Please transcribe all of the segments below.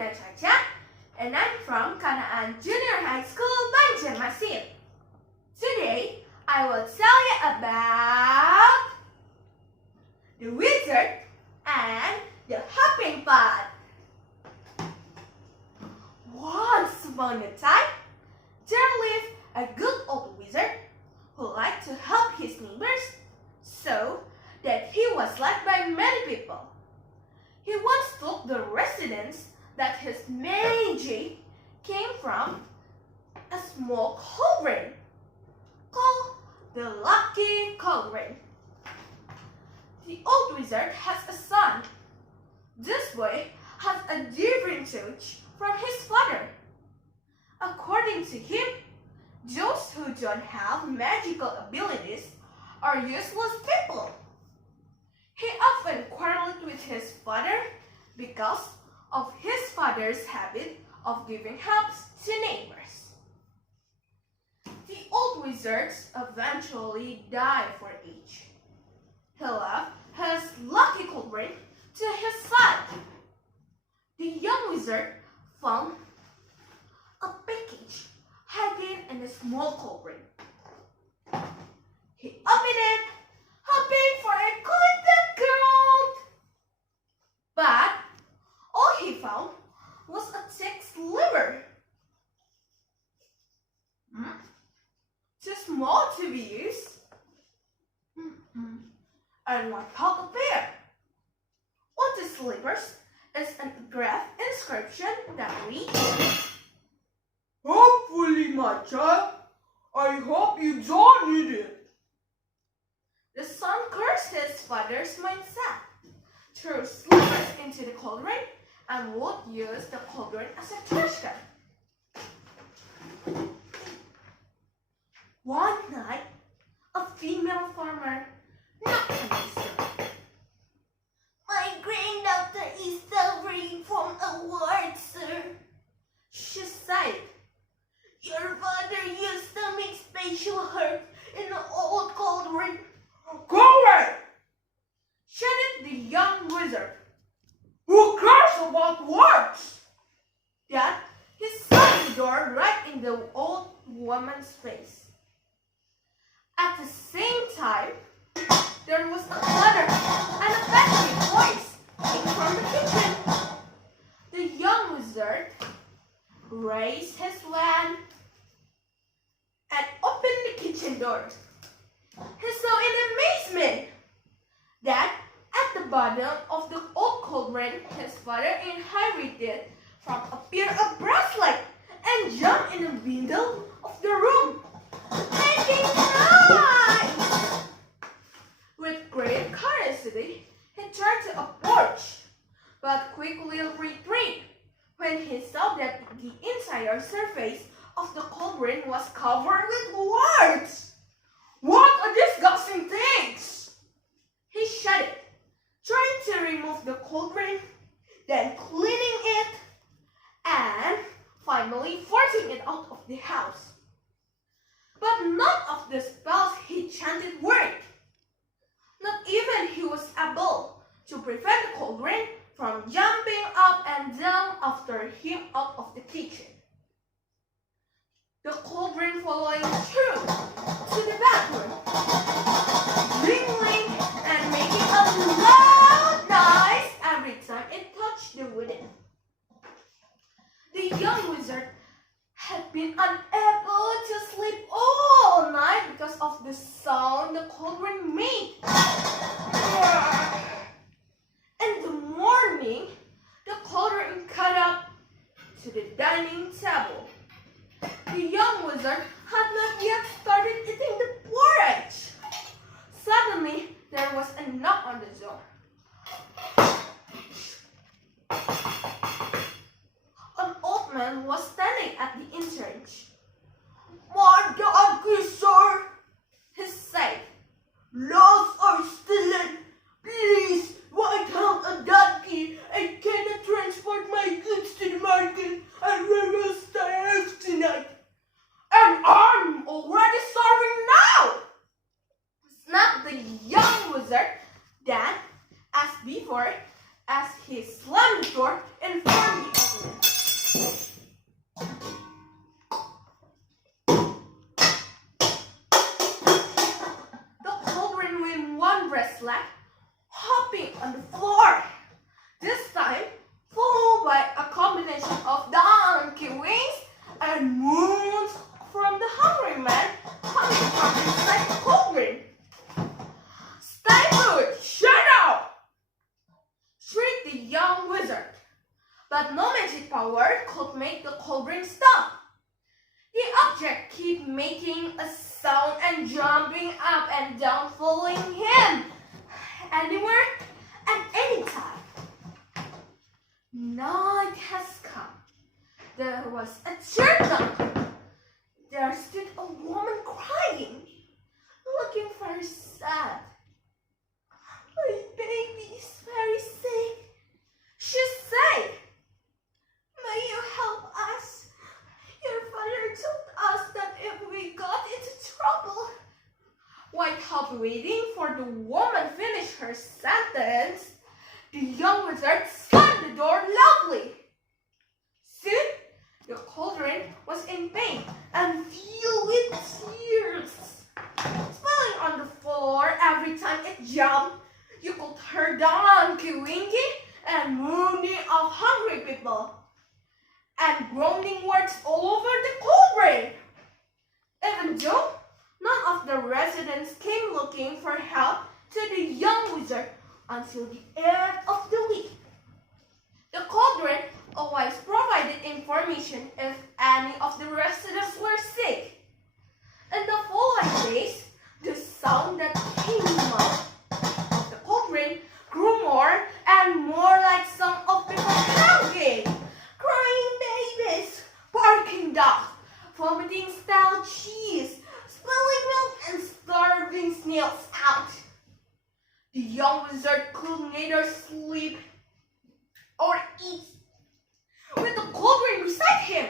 and I'm from Kanaan Junior High School, Banjarmasin. Today, I will tell you about the wizard and the hopping pot. Once upon a time, there lived a good old wizard who liked to help his neighbors, so that he was liked by many people. He once told the residents that his magic came from a small cauldron called the Lucky Cauldron. The old wizard has a son. This boy has a different touch from his father. According to him, those who don't have magical abilities are useless people. He often quarreled with his father because of his father's habit of giving helps to neighbors. The old wizard eventually died for age. He left his lucky cauldron to his son. The young wizard found a package hiding in a small cauldron. He opened it, hoping for a golden gold. But all he found was a thick sliver. Too small to be used. And what help appeared? On the slivers is an engraved inscription that reads, "Hopefully, my child, I hope you don't need it." The son cursed his father's mindset, threw slivers into the cauldron, and would use the cauldron as a trash can. One night, a female farmer knocked on his door. "My granddaughter is suffering from a wart, sir," she said. "Your father used to make special herbs in the old cauldron." "Go away!" shouted the young wizard. "Who cares about words?" Then he slammed the door right in the old woman's face. At the same time, there was a clatter and a banging voice came from the kitchen. The young wizard raised his wand and opened the kitchen door. He saw in amazement that at the bottom of the old cauldron his father inherited from a pair of bracelets and jumped in the window of the room, making noise. With great curiosity, he tried to approach, but quickly retreated when he saw that the entire surface of the cauldron was covered with words. "What a disgusting things!" He shouted, trying to remove the cauldron, then cleaning it, and finally forcing it out of the house. But none of the spells he chanted worked. Not even he was able to prevent the cauldron from jumping up and down after him out of the kitchen. The cauldron following through to the bathroom, ringing and making a loud noise every time it touched the wooden. The young wizard had been unable to sleep all night because of the sound the cauldron made. In the morning, the cauldron cut up to the dining table. The young wizard had not yet started eating the porridge. Suddenly, there was a knock on the door. An old man was standing at the entrance. "My donkey, sir," He said, "Laws are stolen. Please, white out a donkey. I cannot transport my goods to the market, and we will starve tonight." "And I'm already starving now!" snapped the young wizard. Then, as before, as he slammed the door and informed the other. The cauldron with one breast leg hopping on the floor. This time followed by a combination of donkey wings and moons from the hungry man coming from inside the cauldron. "Stay put! Shut up!" shrieked the young wizard. But no magic power could make the cauldron stop. The object kept making a sound and jumping up and down, following him anywhere and anytime. Night has come. There was a turtle. There stood a woman crying, looking very sad. "My baby is very sick," she said. "May you help us? Your father told us that if we got into trouble." Without waiting for the woman to finish her sentence, the young wizard slammed the door loudly. Soon, the cauldron was in pain and filled with tears. Spilling on the floor every time it jumped, you could hear donkey whinnying and mooning of hungry people, and groaning words all over the cauldron. Even though none of the residents came looking for help to the young wizard until the end of the week. The cauldron always provided information if any of the residents were sick. In the following days, the sound that came out of the cauldron grew more and more like some of people howling, crying babies, barking dogs, vomiting stale cheese, spilling milk, and starving snails out. The young wizard could neither sleep or eat with the cauldron beside him.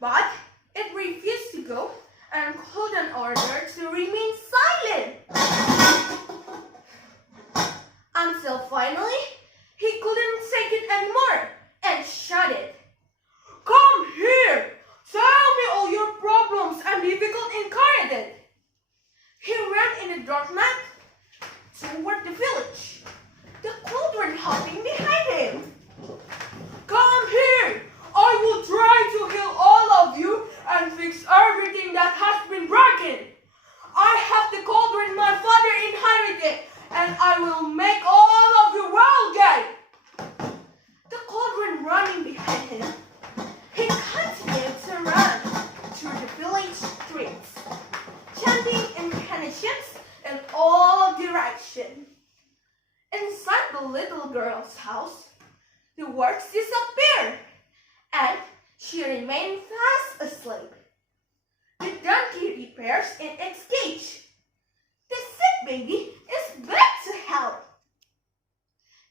But it refused to go and called an order to remain silent. Until finally, he couldn't take it anymore and shouted, "Come here! Tell me all your problems and difficult incarnate." He ran in the dark night toward the village, the cauldron hopping behind him. "Come here! I will try to heal all of you and fix everything that has been broken. I have the cauldron my father inherited, and I will make all of you well again." The cauldron running behind him, he continued to run through the village streets, chanting incantations in all directions. Inside the little girl's house, the words disappeared, and she remained fast asleep. The donkey repairs in its cage. The sick baby is back to health.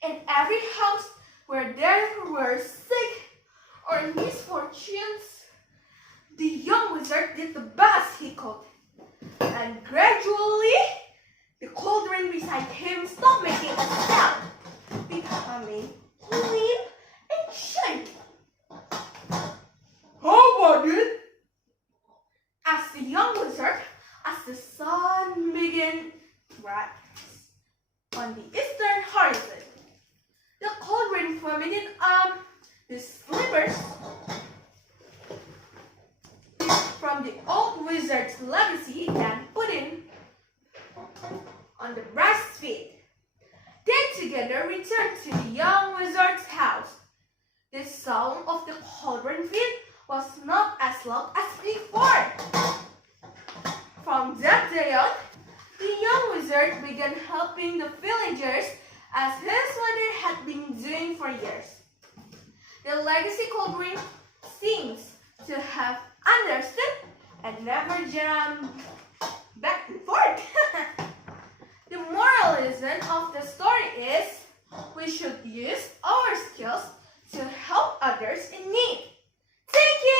In every house where there were sick or misfortunes, the young wizard did the best he could, and gradually the cauldron beside him stopped making a sound, becoming limp and shaky. How about it? Asked the young wizard as the sun began to rise on the eastern horizon. The cauldron vomited the slivers from the old wizard's legacy and put in on the brass feet. They together returned to the young wizard's house. The sound of the cauldron feet was not as loud as before. From that day on, the young wizard began helping the villagers as his father had been doing for years. The legacy cauldron seems to have understood and never jumped back and forth. The moral lesson of the story is we should use our skills to help others in need. Thank you!